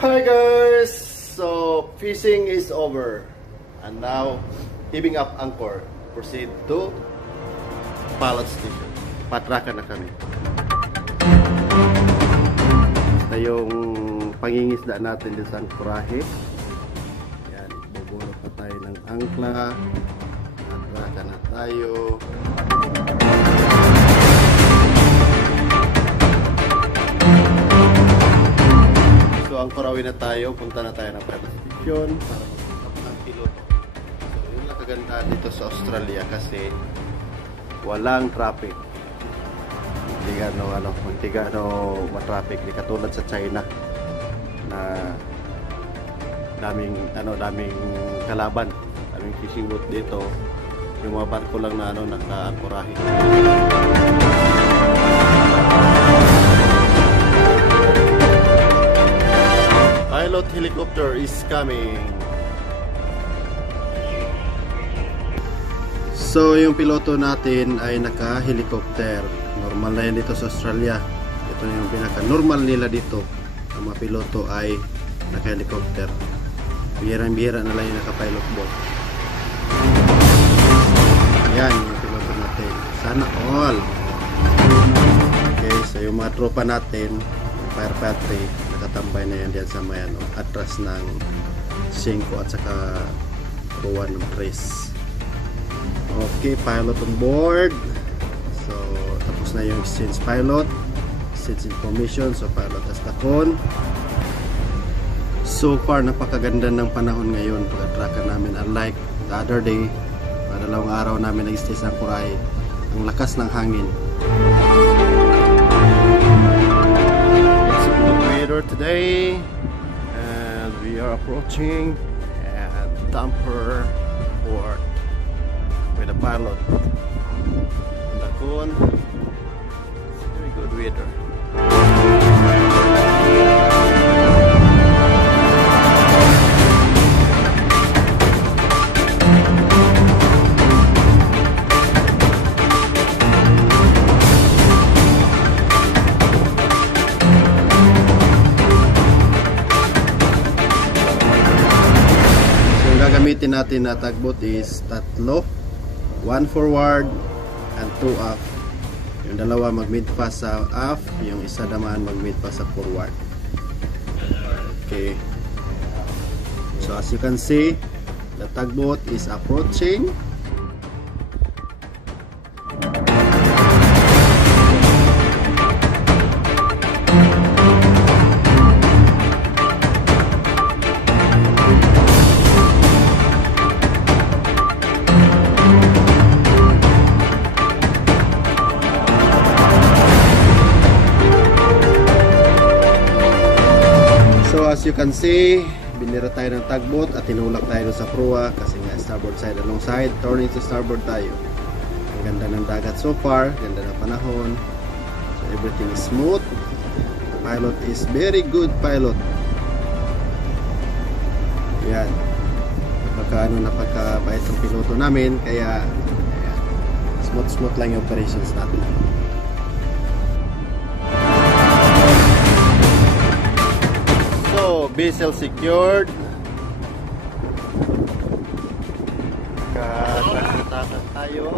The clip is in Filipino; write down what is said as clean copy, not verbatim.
Hi guys! So fishing is over and now heaving up anchor. Proceed to Palot Station. Patrakan na kami. Ito yung pangingisda natin din sa ankorahe. Yan, bubulot na tayo ng angkla. Patrakan na tayo. So angkorawin na tayo, punta na tayo ng Palot Station para mag-up ng piloto. So yun lang kagandahan dito sa Australia kasi walang traffic. Hindi gano ma-traffic, di katulad sa China na daming kalaban, daming fishing boat dito. Yung mga barko lang na naka-ankorahe. Pilot helicopter is coming. So yung piloto natin ay naka-helicopter. Normal na yan dito sa Australia. Ito yung pinaka-normal nila dito. Ang mga piloto ay naka-helicopter. Bihirang-bihira na lang yung naka-pilot boat. Yan yung piloto natin. Sana all. Okay, so yung mga tropa natin, fire party, nakatambay na yan diyan sa may atras ng 5 at saka Rowan ng 3. Okay, pilot on board. So, tapos na yung exchange pilot. Exchange information. So, pilot has takon. So far, napakaganda ng panahon ngayon. Pag-atrakan namin. Unlike the other day, dalawang araw namin nag-stay sa ankorahe. Ang lakas ng hangin. It's a good weather today. And we are approaching at Damper Port with a pilot. Takon. Very good weather. So yung gagamitin natin na tugboat is tatlo. 1 forward and 2 aft. Yung dalawa mag-mid pass sa aft, yung isa naman mag-mid pass sa forward. Okay. So as you can see, the tugboat is approaching. As you can see, binira tayo ng tugboat at tinulak tayo sa proa kasi nga starboard side alongside, turning to starboard tayo. Ang ganda ng dagat so far, ganda ng panahon, so everything is smooth. The pilot is very good pilot. Yan, napakabait ang piloto namin, kaya smooth lang yung operations natin. Vessel secured. Kakasatasan tayo.